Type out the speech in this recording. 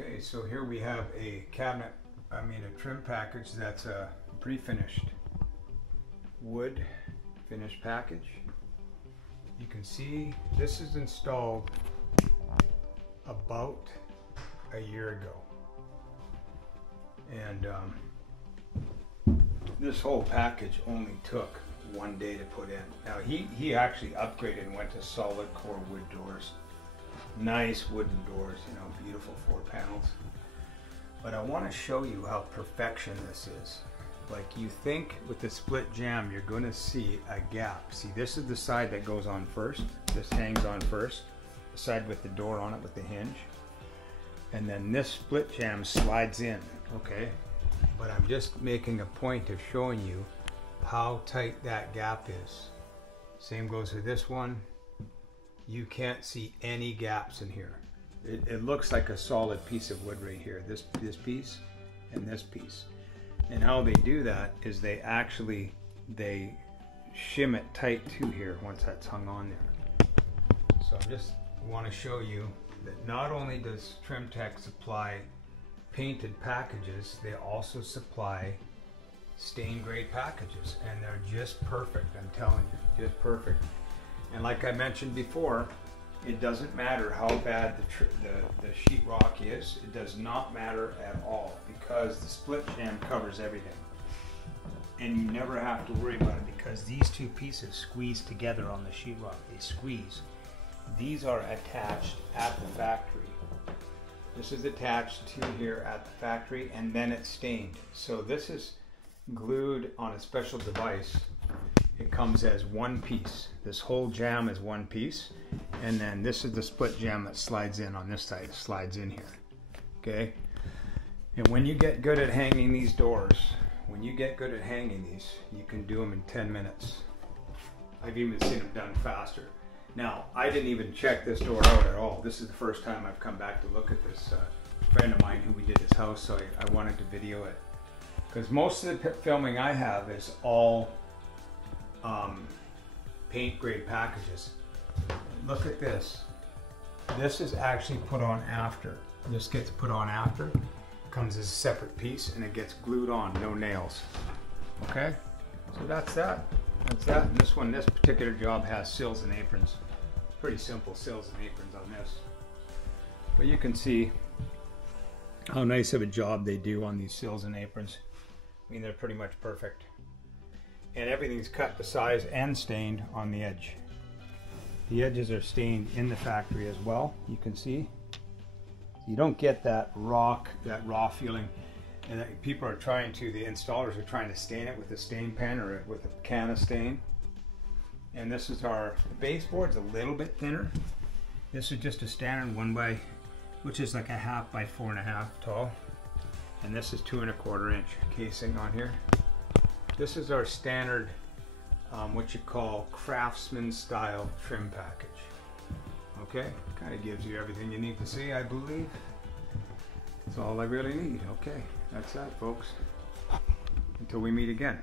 Okay, so here we have a cabinet, a trim package that's a pre-finished wood finished package. You can see this is installed about a year ago. And this whole package only took one day to put in. Now he actually upgraded and went to solid core wood doors. Nice wooden doors, you know, beautiful 4 panels. But I want to show you how perfection this is. Like, you think with the split jamb you're going to see a gap. See, this is the side that goes on first. This hangs on first. The side with the door on it with the hinge. And then this split jamb slides in, okay? But I'm just making a point of showing you how tight that gap is. Same goes with this one. You can't see any gaps in here. It looks like a solid piece of wood right here. This piece and this piece. And how they do that is they shim it tight to here once that's hung on there. So I just want to show you that not only does TrimTek supply painted packages, they also supply stain grade packages, and they're just perfect. I'm telling you, just perfect. And like I mentioned before, it doesn't matter how bad the sheetrock is. It does not matter at all, because the split jamb covers everything. And you never have to worry about it, because these two pieces squeeze together on the sheetrock. They squeeze. These are attached at the factory. This is attached to here at the factory, and then it's stained. So this is glued on a special device. It comes as one piece. This whole jamb is one piece, and then this is the split jamb that slides in on this side. It slides in here, okay? And when you get good at hanging these doors, you can do them in 10 minutes. I've even seen them done faster. Now, I didn't even check this door out at all. This is the first time I've come back to look at this friend of mine who we did his house, so I wanted to video it. Because most of the filming I have is all paint grade packages. Look at this. This is actually put on after. This gets put on after. It comes as a separate piece, and it gets glued on, no nails. Okay? So that's that. That's that. And this particular job has sills and aprons. Pretty simple sills and aprons on this. But you can see how nice of a job they do on these sills and aprons. I mean, they're pretty much perfect. And everything's cut to size and stained on the edge. The edges are stained in the factory as well, you can see. You don't get that raw feeling. And the installers are trying to stain it with a stain pen or with a can of stain. And this is our baseboard's a little bit thinner. This is just a standard which is like a 1/2 by 4.5 tall. And this is 2 1/4 inch casing on here. This is our standard, what you call craftsman style trim package. Okay, kind of gives you everything you need to see, I believe. That's all I really need. Okay, that's that, folks. Until we meet again.